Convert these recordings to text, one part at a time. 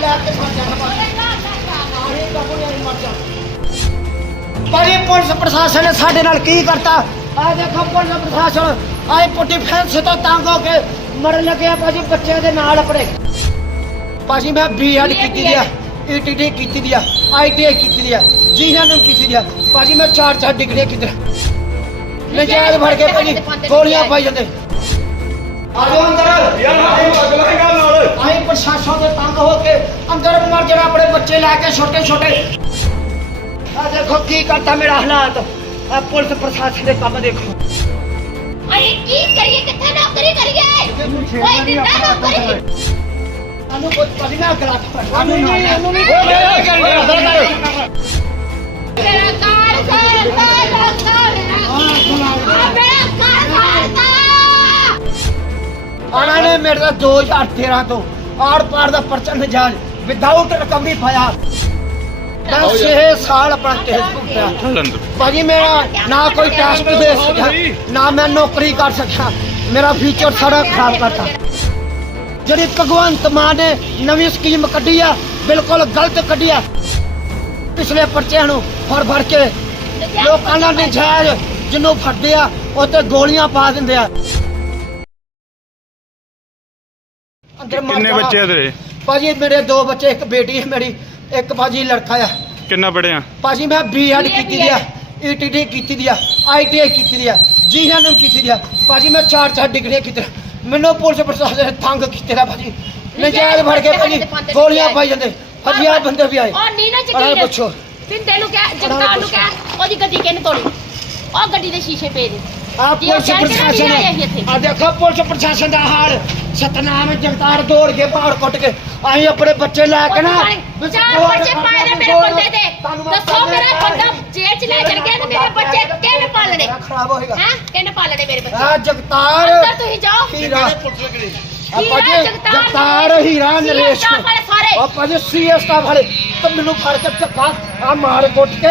ਲੈ ਕੇ ਸੌ ਜਾਣਾ ਭਾਜੀ ਆਹੀ ਨਹੀਂ ਮਰ ਜਾ। ਭਾਜੀ, ਪੁਲਿਸ ਪ੍ਰਸ਼ਾਸਨ ਨੇ ਸਾਡੇ ਨਾਲ ਕੀ ਕਰਤਾ? ਆ ਦੇਖੋ ਪੁਲਿਸ ਪ੍ਰਸ਼ਾਸਨ ਆਏ ਪੁੱਟੀ ਫੈਂਸ ਤੋਂ ਤੰਗ ਹੋ ਕੇ ਮਰਨ ਲੱਗਿਆ ਭਾਜੀ, ਬੱਚਿਆਂ ਦੇ ਨਾਲ ਆਪਣੇ। ਭਾਜੀ, ਮੈਂ ਬੀਐਡ ਕੀਤੀ ਦੀ ਆ ਈਟੀਟੀ ਕੀਤੀ ਦੀ ਆ ਆਈਟੀਆਈ ਕੀਤੀ ਦੀ ਆ ਜੀਐਨਐਮ ਕੀਤੀ ਦੀ ਆ। ਭਾਜੀ, ਮੈਂ ਚਾਰ ਚਾਰ ਡਿਗਰੀਆਂ ਕੀਤੀ ਨਜਾਇਜ਼ ਫੜ ਕੇ ਭਾਜੀ, ਗੋਲੀਆਂ ਪਾਈ ਜਾਂਦੇ। ਆ ਜਾਓ ਅੰਦਰ। ਯਾਰ, ਆਹੀ ਅਗਲਾ ਹੀ ਪ੍ਰਸ਼ਾਸਨ ਦੇ ਤੰਗ ਹੋ ਕੇ ਅੰਦਰ ਮਰ ਜਿਹੜਾ ਆਪਣੇ ਬੱਚੇ ਲੈ ਕੇ ਛੋਟੇ ਛੋਟੇ। ਆ ਦੇਖੋ ਕੀ ਕਰਤਾ ਮੇਰਾ ਹਾਲਾਤ। ਆ ਪੁਲਿਸ ਪ੍ਰਸ਼ਾਸਨ ਦੇ ਕੰਮ ਦੇਖੋ। ਅਸੀਂ ਕੀ ਕਰੀਏ? ਕਿੱਥੇ ਨੌਕਰੀ ਕਰੀਏ? ਕੋਈ ਦਿੰਦਾ ਨੌਕਰੀ? ਸਾਨੂੰ ਕੁਝ ਪੜੀਆਂ ਕਰਾ ਸਾਨੂੰ ਨਹੀਂ, ਉਹਨੂੰ ਨਹੀਂ ਮੇਰਾ ਕਾਰ ਕਾਰ ਕਾਰ ਕਾਰ ਆ ਮੇਰਾ ਕਾਰ ਕਾਰ ਉਹਨਾਂ ਨੇ ਮੇਰੇ ਦਾ 2013 ਤੋਂ। ਆੜ ਪਾਰ ਦਾ ਪਰਚਾ ਨਜਾਇਜ਼ ਵਿਦਆਊਟ ਰਿਕਵਰੀ ਪਾਇਆ ਮੈਂ 6 ਸਾਲ ਆਪਣਾ ਕੇਸ ਭੁਗਤਿਆ ਭਾਜੀ ਮੇਰਾ ਨਾ ਕੋਈ ਟੈਸਟ ਦੇ ਸਕਿਆ ਨਾ ਮੈਂ ਨੌਕਰੀ ਕਰ ਸਕਿਆ ਮੇਰਾ ਫਿਊਚਰ ਸਾਰਾ ਖਰਾਬ ਕਰਤਾ। ਜਿਹੜੀ ਭਗਵੰਤ ਮਾਨ ਨੇ ਨਵੀਂ ਸਕੀਮ ਕੱਢੀ ਆ ਬਿਲਕੁਲ ਗਲਤ ਕੱਢੀ ਆ। ਪਿਛਲੇ ਪਰਚਿਆਂ ਨੂੰ ਫੜ ਫੜ ਕੇ ਲੋਕਾਂ ਨਾਲ ਨਜਾਇਜ਼ ਜਿਹਨੂੰ ਫੜਦੇ ਆ ਉਹ ਤੇ ਗੋਲੀਆਂ ਪਾ ਦਿੰਦੇ ਆ। ਅੰਦਰ ਮਾਰ ਕਿੰਨੇ। ਬੱਚੇ ਆ ਤੇਰੇ? ਭਾਜੀ ਮੇਰੇ ਦੋ ਬੱਚੇ ਇੱਕ ਬੇਟੀ ਹੈ ਮੇਰੀ ਇੱਕ ਭਾਜੀ ਲੜਕਾ ਆ। ਕਿੰਨਾ ਪੜਿਆ ਭਾਜੀ ਮੈਂ ਬੀਐਡ ਕੀਤੀ ਦੀ ਆ ਈਟੀਟੀ ਕੀਤੀ ਦੀ ਆ ਆਈਟੀਆਈ ਕੀਤੀ ਦੀ ਆ ਜੀਐਨਐਮ ਕੀਤੀ ਦੀ ਆ। ਭਾਜੀ ਮੈਂ ਚਾਰ ਚਾਰ ਡਿਗਰੀਆਂ ਕੀਤੀ ਮੈਨੂੰ ਪੁਲਿਸ ਪ੍ਰਸ਼ਾਸਨ ਨੇ ਤੰਗ ਕੀਤੇ ਦਾ ਭਾਜੀ। ਨਜਾਇਜ਼ ਫੜ ਕੇ ਭਾਜੀ ਗੋਲੀਆਂ ਪਾਈ ਜਾਂਦੇ। ਹਜ਼ਾਰ ਬੰਦੇ ਵੀ ਆਏ। ਉਹ ਨੀ ਨਾ। ਯਕੀਨ ਪੁੱਛੋ। ਪਿੰਦੇ ਨੂੰ ਕਹਿ ਜਗਤਾਰ ਨੂੰ ਕਹਿ ਉਹਦੀ ਗੱਡੀ ਕਿਹਨੇ ਤੋੜੀ? ਉਹ ਗੱਡੀ ਦੇ ਸ਼ੀਸ਼ੇ ਪੇ ਦੇ ਆ ਪੁਲਿਸ ਪ੍ਰਸ਼ਾਸਨ। ਆ ਦੇਖੋ ਪੁਲਿਸ ਪ੍ਰਸ਼ਾਸਨ ਦਾ ਹਾਲ। ਸਤਨਾਮ ਜਗਤਾਰ ਦੌੜ ਕੇ ਬਾਹਰ ਕੁੱਟ ਕੇ ਅਸੀਂ ਆਪਣੇ ਬੱਚੇ ਲੈ ਕੇ ਨਾ। ਚਾਰ ਬੱਚੇ ਪਾਏ ਨੇ ਮੇਰੇ ਬੰਦੇ ਦੇ ਦੱਸੋ ਮੇਰਾ ਬੰਦਾ ਜੇਲ੍ਹ ਚ ਲੈ ਚਲ ਗਿਆ ਤੇ ਮੇਰੇ ਬੱਚੇ ਕਿਹਨੇ ਪਾਲਣੇ ਖਰਾਬ ਹੋਏਗਾ। ਹੈ? ਕਿਹਨੇ ਪਾਲਣੇ ਮੇਰੇ ਬੱਚੇ? ਆ ਜਗਤਾਰ। ਅੰਦਰ ਤੁਸੀਂ ਜਾਓ। ਹੀਰਾ ਆਪਾਂ ਜੀ ਜਗਤਾਰ ਜਗਤਾਰ ਹੀਰਾ ਨਰੇਸ਼। ਆਪਾਂ ਜੀ ਸੀਐਸ ਸਟਾਫ ਵਾਲੇ। ਤਾਂ ਮੈਨੂੰ ਫੜ ਕੇ ਧੱਕਾ ਆ ਮਾਰ ਕੁੱਟ ਕੇ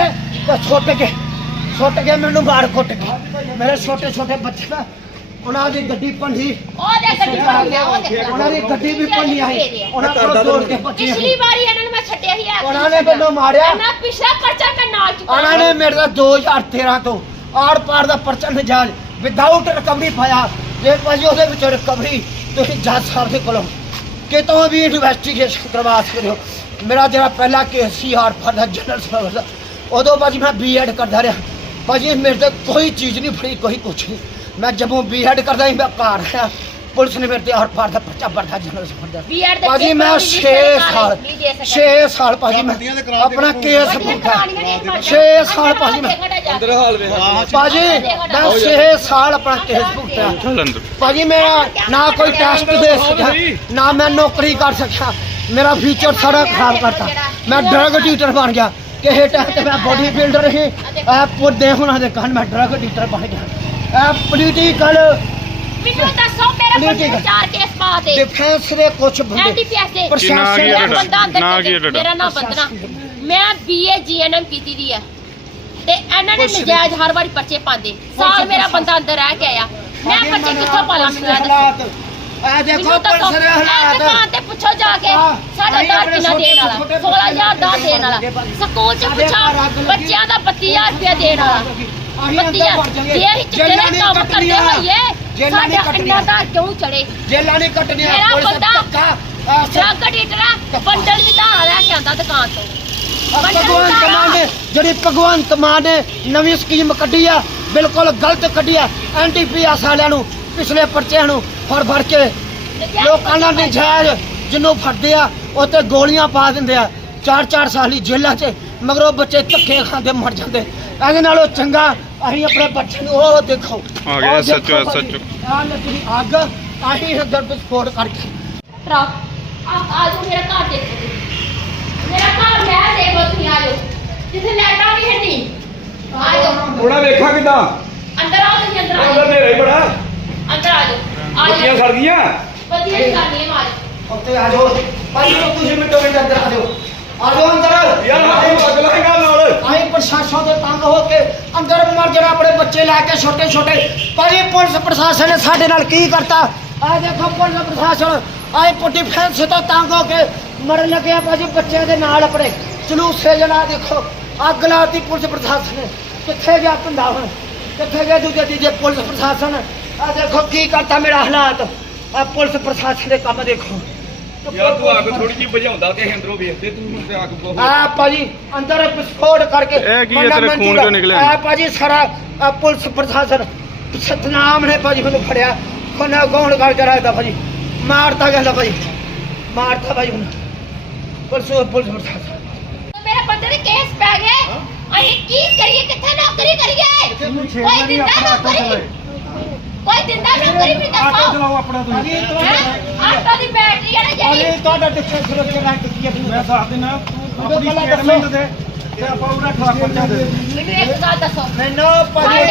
ਤੇ ਸੁੱਟ ਕੇ ਸੁੱਟ ਕੇ ਮੈਨੂੰ ਮਾਰ ਕੁੱਟ ਕੇ। ਮੇਰੇ ਛੋਟੇ ਛੋਟੇ ਬੱਚੇ ਨਾ ਉਹਨਾਂ ਦੀ ਗੱਡੀ ਭੰਡੀ ਉਹ ਦੇ ਗੱਡੀ ਗਿਆ ਉਹ ਦੇ ਉਹਨਾਂ ਦੀ ਗੱਡੀ ਵੀ ਭੰਡੀ ਆਈ ਉਹਨਾਂ ਕੋਲ ਦੌੜ ਕੇ ਭੱਜੀ ਪਿਛਲੀ ਵਾਰੀ ਇਹਨਾਂ ਨੂੰ ਮੈਂ ਛੱਡਿਆ ਹੀ ਆ ਉਹਨਾਂ ਨੇ ਮੈਨੂੰ ਮਾਰਿਆ। ਇਹਨਾਂ ਪਿਛਲਾ ਪਰਚਾ ਮੈਂ ਨਾਲ ਚੁੱਕਾ ਉਹਨਾਂ ਨੇ ਮੇਰੇ ਦਾ 2013 ਤੋਂ ਆੜ ਪਾਰ ਦਾ ਪਰਚਾ ਨਜਾਇਜ਼ ਵਿਦਆਊਟ ਰਿਕਵਰੀ ਪਾਇਆ। ਜੇ ਭਾਜੀ ਉਹਦੇ ਵਿੱਚ ਰਿਕਵਰੀ ਤੁਸੀਂ ਜੱਜ ਸਾਹਿਬ ਦੇ ਕੋਲੋਂ ਕਿਤੋਂ ਵੀ ਇਨਵੈਸਟੀਗੇਸ਼ਨ ਕਰਵਾ ਸਕਦੇ ਹੋ। ਮੇਰਾ ਜਿਹੜਾ ਪਹਿਲਾ ਕੇਸ ਸੀ ਆੜ ਪਾਰ ਦਾ ਜਨਰਲ ਸਰਵਿਸ ਦਾ ਉਦੋਂ ਭਾਜੀ ਮੈਂ ਬੀਐਡ ਕਰਦਾ ਰਿਹਾ। ਭਾਜੀ ਮੇਰੇ ਤੇ ਕੋਈ ਚੀਜ਼ ਨਹੀਂ ਫੜੀ ਕੋਈ ਕੁਛ ਨਹੀਂ। ਮੈਂ ਜਦੋਂ ਬੀਐਡ ਕਰਦਾ ਸੀ ਮੈਂ ਘਰ ਰਿਹਾ ਪੁਲਿਸ ਨੇ ਮੇਰੇ ਤੇ ਆੜ ਪਾਰ ਦਾ ਪਰਚਾ ਭਰਦਾ ਜਨਰਲ ਸਰਵਿਸ ਦਾ। BEd ਦੇ ਭਾਜੀ ਪੇਪਰ ਮੈਂ ਵੀ 6 ਨਹੀਂ ਸਾਲ ਦੇ ਸਕਦੇ। 6 ਸਾਲ ਭਾਜੀ ਮੈਂ ਆਪਣਾ ਕੇਸ ਭੁਗਤਾ 6 ਸਾਲ ਭਾਜੀ ਮੈਂ ਅੰਦਰ ਭਾਜੀ ਮੈਂ 6 ਸਾਲ ਆਪਣਾ ਕੇਸ ਭੁਗਤਿਆ। ਚੱਲ ਅੰਦਰ। ਭਾਜੀ ਮੇਰਾ ਨਾ ਕੋਈ ਟੈਸਟ ਦੇ ਸਕਿਆ ਨਾ ਮੈਂ ਨੌਕਰੀ ਕਰ ਸਕਿਆ ਮੇਰਾ ਫਿਊਚਰ ਸਾਰਾ ਖਰਾਬ ਕਰਤਾ। ਮੈਂ ਡਰਗ ਟੀਚਰ ਬਣ ਗਿਆ। ਕਿਸੇ ਟਾਈਮ ਤੇ ਮੈਂ ਬੋਡੀ ਬਿਲਡਰ ਸੀ ਇਹ ਪੁੱਦੇ ਹੁਣਾਂ ਦੇ ਕੰਨ ਮੈਂ ਡਰਗ ਟੀਚਰ ਬਣ ਗਿਆ ਇਹ ਪੋਲੀਟੀਕਲ ਮੈਨੂੰ ਦੱਸੋ ਮੇਰੇ ਹੈ। ਚਾਰ ਕੇਸ ਪਾ ਦੇ। ਡਿਫੈਂਸ ਦੇ ਕੁਝ ਬੰਦੇ ਐਨਡੀਪੀਐਸ ਦੇ ਕੀ ਨਾਂ ਕੀ ਹੈ ਮੇਰਾ ਤੁਹਾਡਾ? ਬੰਦਾ ਅੰਦਰ ਨਾਂ ਚੱਲ ਕੀ ਹੈ ਗਿਆ। ਤੁਹਾਡਾ? ਮੇਰਾ ਨਾਮ ਬੰਦਨਾ ਮੈਂ ਬੀਏ ਜੀਐਨਐਮ ਕੀਤੀ ਦੀ ਆ ਤੇ ਇਹਨਾਂ ਨੇ ਕੁਛ ਨਜਾਇਜ਼ ਹਰ ਵਾਰੀ ਪਰਚੇ ਪਾਉਂਦੇ। ਸਾਲ ਮੇਰਾ ਬੰਦਾ ਅੰਦਰ ਰਹਿ ਕੇ ਆਇਆ। ਮੈਂ ਪਰਚੇ ਕਿੱਥੋਂ ਪਾਲਾਂ ਮੈਨੂੰ ਇਹ ਦੱਸੋ। ਆ ਦੇਖੋ ਪੁਲਿਸ ਦੇ ਇਹ ਦੁਕਾਨ ਹਾਲਾਤ ਤੇ ਪੁੱਛੋ ਜਾ ਕੇ ਸਾਡਾ ਆਪਣੇ ਕਿੰਨਾ ਦੇਣ ਵਾਲਾ? ਛੋਟੇ- 16000 ਦਾ ਦੇਣ ਵਾਲਾ। ਸਕੂਲ ਚ ਪੁੱਛੋ। ਬੱਚਿਆਂ ਦਾ 32000 ਰੁਪਇਆ ਦੇਣ ਵਾਲਾ। ਜੇ ਅਸੀਂ ਚਿੱਟੇ ਨਹੀਂ ਕੰਮ ਕਰਦੇ ਕੱਟਣੀਆਂ। ਹੋਈਏ ਜੇਲਾਂ ਨਹੀਂ ਸਾਡਾ ਕੱਟਣੀਆਂ। ਇੰਨਾ ਦਾ ਕਿਉਂ ਚੜੇ ਜੇਲਾਂ ਨਹੀਂ ਕੱਟਣੀਆਂ। ਮੇਰਾ ਪੁਲਿਸ ਬੰਦਾ ਧੱਕਾ, ਆਹ ਸ- ਡਰੱਗ ਡੀਟਰਾ ਬੰਡਲ ਵੀ ਧਾਰਾ ਲੈ ਕੇ ਆਂਦਾ ਦੁਕਾਨ ਤੋਂ। ਬੰਡਲ ਭਗਵੰਤ ਧਾਰਾ। ਮਾਨ ਨੇ ਜਿਹੜੀ ਭਗਵੰਤ ਮਾਨ ਨੇ ਨਵੀਂ ਸਕੀਮ ਕੱਢੀ ਆ ਬਿਲਕੁਲ ਗਲਤ ਕੱਢੀ ਆ ਐਨਟੀਪੀਐਸ ਵਾਲਿਆਂ ਨੂੰ। ਪਿਛਲੇ ਪਰਚਿਆਂ ਨੂੰ ਫੜ ਫੜ ਕੇ ਲੋਕਾਂ ਨਾਲ ਨਜਾਇਜ਼ ਜਿਹਨੂੰ ਫੜਦੇ ਆ ਉਹ ਤੇ ਗੋਲੀਆਂ ਪਾ ਦਿੰਦੇ ਆ। ਚਾਰ ਚਾਰ ਸਾਲੀ ਜੇਲ੍ਹਾਂ 'ਚ ਮਗਰੋਂ ਬੱਚੇ ਧੱਕੇ ਖਾਂਦੇ ਮਰ ਜਾਂਦੇ। ਇਹਦੇ ਨਾਲੋਂ ਚੰਗਾ ਅਸੀਂ ਆਪਣੇ ਬੱਚੇ ਨੂੰ ਉਹ ਦੇਖੋ। ਆ ਗਿਆ ਲੱਗੀ ਅੱਗ ਆਹੀ ਵਿਸਫੋਟ ਕਰਕੇ। ਆ ਮੇਰਾ ਘਰ ਦੇਖੋ ਮੇਰਾ ਘਰ ਮੈਂ ਦੇਖੋ ਤੁਸੀਂ ਆ ਜਾਓ। ਜਿੱਥੇ ਲੈਟਾਂ ਵੀ ਹੈ ਨਹੀਂ। ਆ ਜਾਓ। ਥੋੜਾ ਵੇਖਾ ਕਿਦਾਂ? ਅੰਦਰ ਆਓ ਤੁਸੀਂ ਅੰਦਰ ਆ ਅੰਦਰ ਨੇਰੇ ਹੀ ਬੜਾ। ਅੰਦਰ ਆ ਜਾਓ ਆ ਬੱਤੀਆਂ ਜਾਓ ਸੜ ਗਈਆਂ? ਵਧੀਆ ਹੀ ਕਰਨੀ ਹੈ ਮਾਜ ਉੱਤੇ ਆ ਜਾਓ। ਭਾਈ ਤੁਸੀਂ ਮਿੰਟੋ ਮਿੰਟ ਅੰਦਰ ਆ ਜਾਓ। ਆ ਜਾਓ ਅੰਦਰ। ਯਾਰ ਆਹੀ ਅਗਲਾ ਹੀ ਗੱਲ ਨਾਲ। ਅਸੀਂ ਪ੍ਰਸ਼ਾਸਨ ਦੇ ਤੰਗ ਹੋ ਕੇ ਅੰਦਰ ਮਰ ਜਿਹੜਾ ਆਪਣੇ ਬੱਚੇ ਲੈ ਕੇ ਛੋਟੇ ਛੋਟੇ। ਭਾਜੀ ਪੁਲਿਸ ਪ੍ਰਸ਼ਾਸਨ ਨੇ ਸਾਡੇ ਨਾਲ ਕੀ ਕਰਤਾ? ਆ ਦੇਖੋ ਪੁਲਿਸ ਪ੍ਰਸ਼ਾਸਨ। ਆਏ ਪੁੱਟੀ ਫੈਂਸ ਤੋਂ ਤੰਗ ਹੋ ਕੇ ਮਰਨ ਲੱਗਿਆ ਭਾਜੀ ਬੱਚਿਆਂ ਦੇ ਨਾਲ ਆਪਣੇ। ਜਲੂਸੇ ਜਣਾ ਦੇਖੋ। ਅੱਗ ਲਾਤੀ ਪੁਲਿਸ ਪ੍ਰਸ਼ਾਸਨ ਨੇ। ਕਿੱਥੇ ਗਿਆ ਧੰਦਾ ਹੁਣ? ਕਿੱਥੇ ਗਿਆ ਦੂਜੇ ਤੀਜੇ ਪੁਲਿਸ ਪ੍ਰਸ਼ਾਸਨ? ਆ ਦੇਖੋ ਕੀ ਕਰਤਾ ਮੇਰਾ ਹਾਲਾਤ। ਆ ਪੁਲਿਸ ਪ੍ਰਸ਼ਾਸਨ ਦੇ ਕੰਮ ਦੇਖੋ। ਯਾਰ ਤੂੰ ਅੱਗ ਥੋੜੀ ਜਿਹੀ ਬੁਝਾਉਂਦਾ ਤੇ ਅੰਦਰੋਂ ਵੇਖਦੇ ਤੂੰ ਹੁਣ ਤੇ ਅੱਗ ਬਹੁਤ ਆ ਭਾਜੀ ਅੰਦਰ ਵਿਸਫੋਟ ਕਰਕੇ ਇਹ ਕੀ ਹੈ ਤੇਰੇ ਖੂਨ ਚੋਂ ਨਿਕਲਿਆ? ਆ ਭਾਜੀ ਸਾਰਾ ਆਹ ਪੁਲਿਸ ਪ੍ਰਸ਼ਾਸਨ ਸਤਨਾਮ ਨੇ ਭਾਜੀ ਮੈਨੂੰ ਫੜਿਆ। ਕੋਨਾ ਗੌਣ ਕਰ ਕੇ ਰੱਖਦਾ ਭਾਜੀ। ਮਾਰਤਾ ਗਿਆ ਭਾਜੀ। ਮਾਰਤਾ ਭਾਜੀ ਹੁਣ ਪੁਲਿਸ ਪੁਲਿਸ ਪ੍ਰਸ਼ਾਸਨ। ਮੇਰੇ ਬੰਦੇ ਦੇ ਕੇਸ ਪੈ ਗਏ ਅਸੀਂ ਕੀ ਕਰੀਏ? ਕਿੱਥੇ ਨੌਕਰੀ ਕਰੀਏ? ਕੋਈ ਦਿੰਦਾ ਨੌਕਰੀ? ਕੋਈ ਦਿੰਦਾ ਨੌਕਰੀ ਵੀ ਦੱਸੋ ਆਪਣਾ ਭਾਜੀ ਹੈਂ? ਤੁਹਾਡਾ ਆਟੋ ਦੀ ਬੈਟਰੀ ਹੈ ਨਾ ਜਿਹੜੀ। ਤੁਹਾਡਾ ਟਿਕਟ ਸੁਰੱਖਿਆ ਰੱਖ ਕੀ ਆਪਣੀ ਮੈਂ ਦੱਸ ਦਿਨਾ ਤੂੰ ਆਪਣੀ ਆਪਣੀ statement ਸਟੇਟਮੈਂਟ ਦੇ ਤੇ ਆਪਾਂ ਉਹਦਾ ਖਿਲਾਫ ਪਰਚਾ ਦੇ। ਮੈਨੂੰ ਇੱਕ ਗੱਲ ਦੱਸੋ। ਮੈਨੂੰ ਭਾਜੀ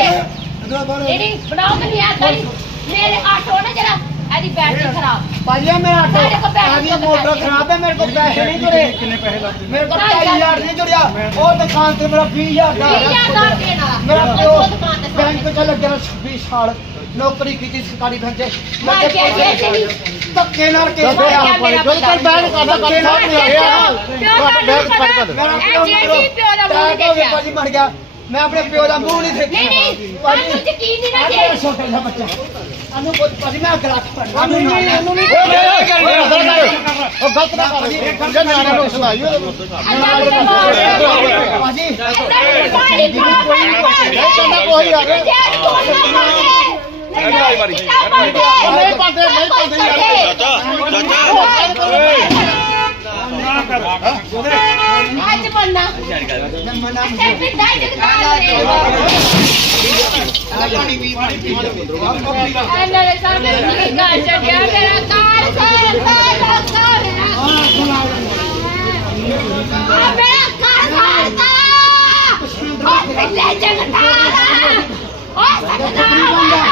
ਜਿਹੜੀ ਬਣਾਓ ਮੈਨੂੰ ਯਾਦ ਕਰੀ ਮੇਰੇ ਆਟੋ ਨਾ ਜਰਾ ਇਹਦੀ ਬੈਟਰੀ ਖਰਾਬ। ਭਾਜੀ ਮੇਰਾ ਸਾਡੇ ਕੋਲ ਆਟੋ ਪੈਸੇ ਆਦੀ ਨਹੀਂ ਮੋਟਰ। ਖਰਾਬ ਹੈ ਮੇਰੇ ਕੋਲ ਪੈਸੇ ਨਹੀਂ ਜੁੜੇ ਕਿੰਨੇ ਪੈਸੇ ਲੱਗਦੇ? ਮੇਰੇ ਕੋਲ 25000 ਨਹੀਂ ਜੁੜਿਆ। ਉਹ ਦੁਕਾਨ ਤੇ ਮੇਰਾ 20000 ਦਾ ਦਾ ਦੇਣ ਮੇਰਾ ਪਿਓ ਦੁਕਾਨ ਤੇ ਬੈਂਕ ਚ ਲੱਗਿਆ 26 ਸਾਲ ਨੌਕਰੀ ਕੀਤੀ ਸਰਕਾਰੀ ਬੈਂਕ ਚ ਧੱਕੇ ਨਾਲ ਕੇ ਮਾਰ ਗਿਆ ਮੇਰਾ ਬੰਦਾ ਧੱਕੇ ਨਾਲ ਕੇ ਪਿਓ ਦਾ ਨਹੀਂ ਪਤਾ ਇਹ ਜਿਹੜੀ ਪਿਓ ਦਾ ਮੂੰਹ ਨਹੀਂ ਦੇਖਿਆ ਭਾਜੀ ਮਰ ਗਿਆ ਮੈਂ ਆਪਣੇ ਪਿਓ ਦਾ ਮੂੰਹ ਨਹੀਂ ਦੇਖਿਆ ਨਹੀਂ ਨਹੀਂ ਤੁਹਾਨੂੰ ਯਕੀਨ ਨਹੀਂ ਨਾ ਜੇ ਛੋਟਾ ਜਿਹਾ ਬੱਚਾ ਅਨੂ ਕੋਈ ਭਾਜੀ ਮੈਂ ਗਲਾਸ ਪੜਦਾ ਨਹੀਂ ਨਹੀਂ ਅਨੂ ਨਹੀਂ ਉਹ ਗਲਤ ਨਾ ਕਰ ਜੇ ਨਿਆਣੇ ਨੂੰ ਸੁਣਾਈ ਉਹਦੇ ਭਾਜੀ ਪਾ ਕਹਿੰਦਾ ਕੋਈ ਆ ਗਿਆ। ਨਹੀਂ ਪਾਉਂਦੇ, ਨਹੀਂ ਪਾਉਂਦੇ, ਨਹੀਂ ਪਾਉਂਦੇ ਯਾਰ। ਅੱਜ ਬੰਨਾ ਮਨਾ ਤੇ ਫਿਰ ਦਾਈ ਦੇ ਦੁਕਾਨ ਤੇ ਮੇਰੇ ਸਾਹਮਣੇ ਕੀ ਗੱਲ ਚੱਲਿਆ ਮੇਰਾ ਕਾਰ ਸਾਰਾ ਸਾਰਾ ਸਾਰਾ ਆ ਮੇਰਾ ਕਾਰ ਸਾਰਾ ਉਹ ਪਿੱਛੇ ਜਗਤਾਰਾ ਉਹ ਸਕਦਾ ਉਹ ਤੇਰਾ ਕਾਰ ਕਰਾ ਦੇ ਉਹਦੇ ਬਾਹਰ ਪਾਣੀ ਸਾਰੇ ਨਾਲ ਆਈ ਜਾਂਦੇ ਪਾਣੀ